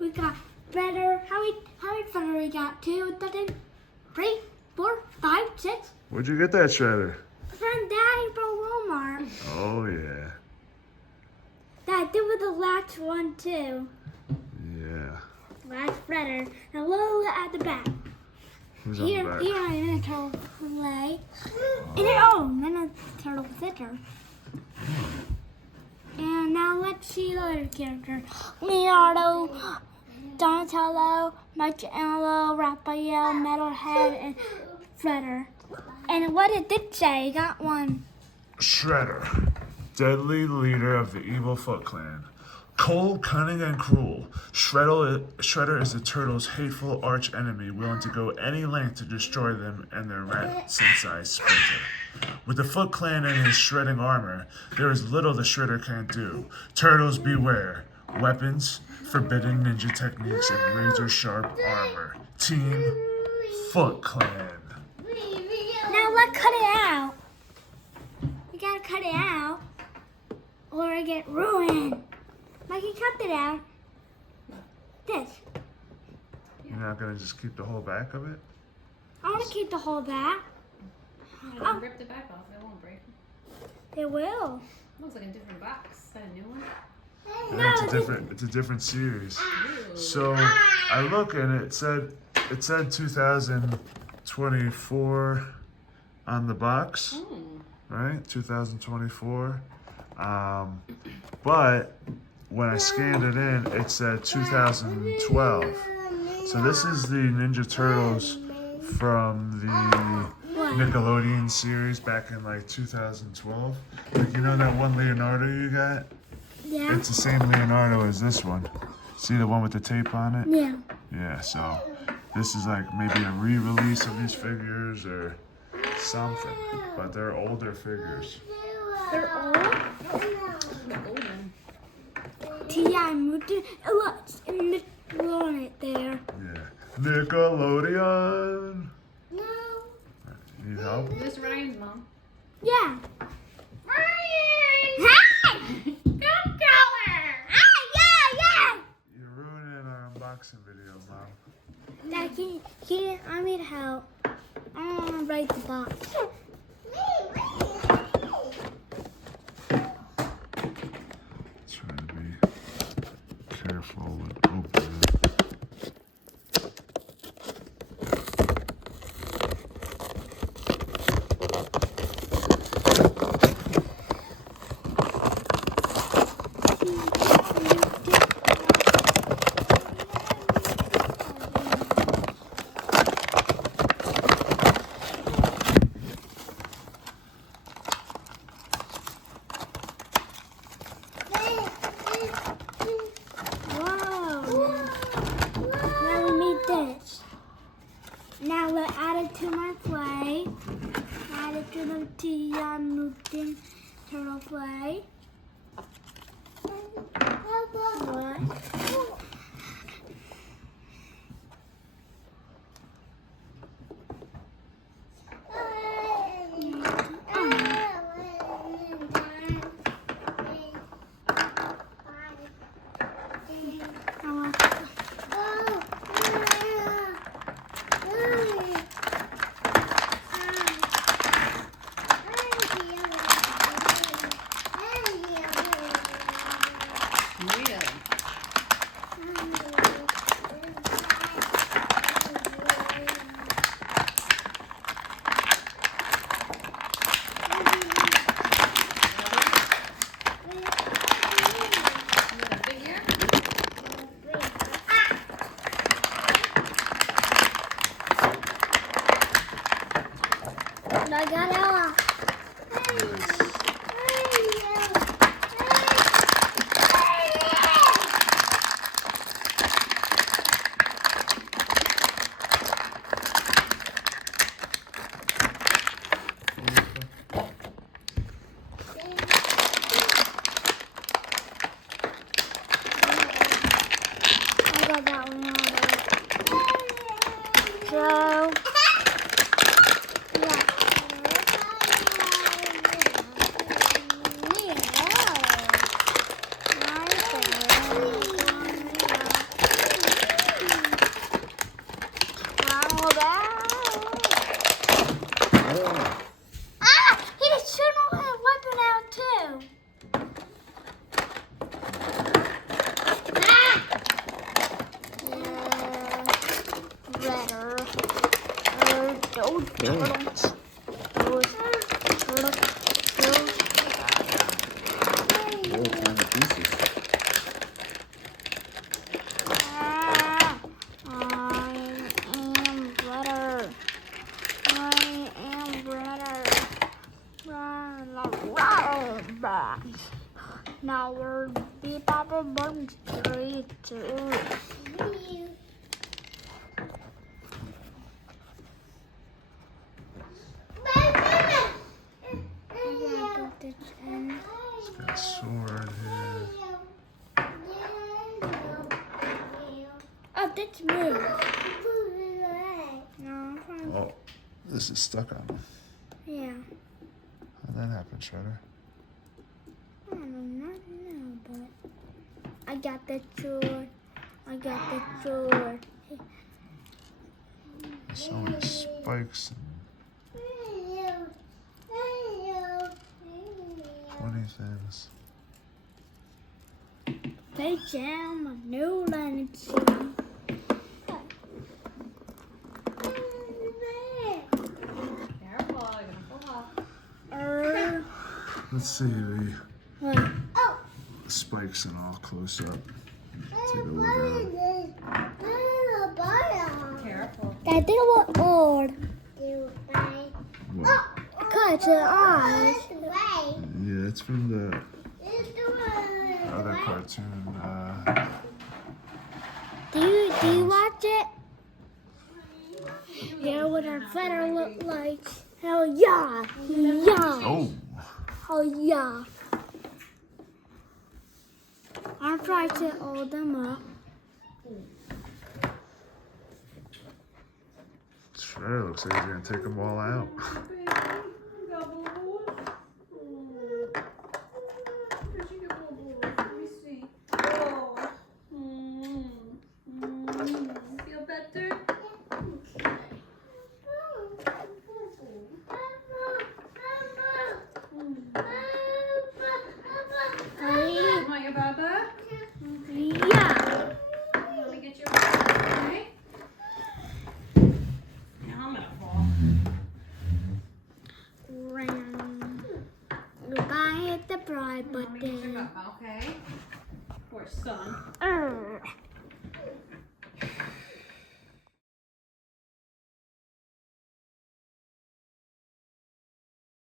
We got Shredder. How many Shredder we got? 2, 3, 4, 5, 6. Where'd you get that shredder? From Daddy from Walmart. Oh yeah. Dad, this was the last one too. Yeah. Last Shredder. And Lola at the back. Who's Here, on the back? here I am in a turtle play. And then a turtle sitter. And now let's see the other characters. Leonardo, Donatello, Michelangelo, Raphael, Metalhead, and Shredder. And what did it say? Got one. Shredder, deadly leader of the evil Foot Clan. Cold, cunning, and cruel, Shredder is the Turtles' hateful arch enemy, willing to go any length to destroy them and their rat-sized splinter. With the Foot Clan and his shredding armor, there is little the Shredder can't do. Turtles beware. Weapons, forbidden ninja techniques, and razor-sharp armor. Team Foot Clan. Now let's cut it out. We gotta cut it out, or it get ruined. Mikey, cut it out. This. You're not gonna just keep the whole back of it? I want to keep the whole back. Don't rip the back off, it won't break. It will. Looks like a different box. Is that a new one? Yeah, it's a different series. So I look and it said 2024 on the box, right? 2024. But when I scanned it in, it said 2012. So this is the Ninja Turtles from the Nickelodeon series back in like 2012. Like, you know that one Leonardo you got? Yeah. It's the same Leonardo as this one. See the one with the tape on it? Yeah. Yeah, so this is like maybe a re-release of these figures or something. But they're older figures. They're old. The golden. T.I. Mutant. Look, it's on it there. Yeah. Nickelodeon. No. Need help? This Ryan's mom. Yeah. Ryan! Hey! Don't kill her! Ah, You're ruining our unboxing video, Mom. yeah. Dad, I need help. I don't want to break the box. Try to be careful with opening it. Now let's add it to my play. Add it to the T.I. Mutant Turtle play. What? Turtles. All kind of pieces. Now we'll be Papa Bun Street too. It's got a sword here. Oh, that's me. No, Oh, this is stuck on him. yeah. How'd that happen, Shredder? I don't know, but I got the sword. I got the sword. There's so many spikes and 20 things. They jam a new energy. Careful, you're gonna fall off. Let's see the What? spikes and all close up. Take a look at them. Careful. That did what old. What? Cut your eyes. Yeah, it's from the other cartoon. Do you watch it? Yeah, what our feather look like. Hell yeah. Yeah. Oh, Oh yeah. I'll try to hold them up. Shredder looks like he's gonna take them all out. Feel better? Want your Baba? Yeah. Let me get your Baba, okay? Now I'm gonna fall. You gotta hit the pride Let me get your button. Baba, okay? Poor son.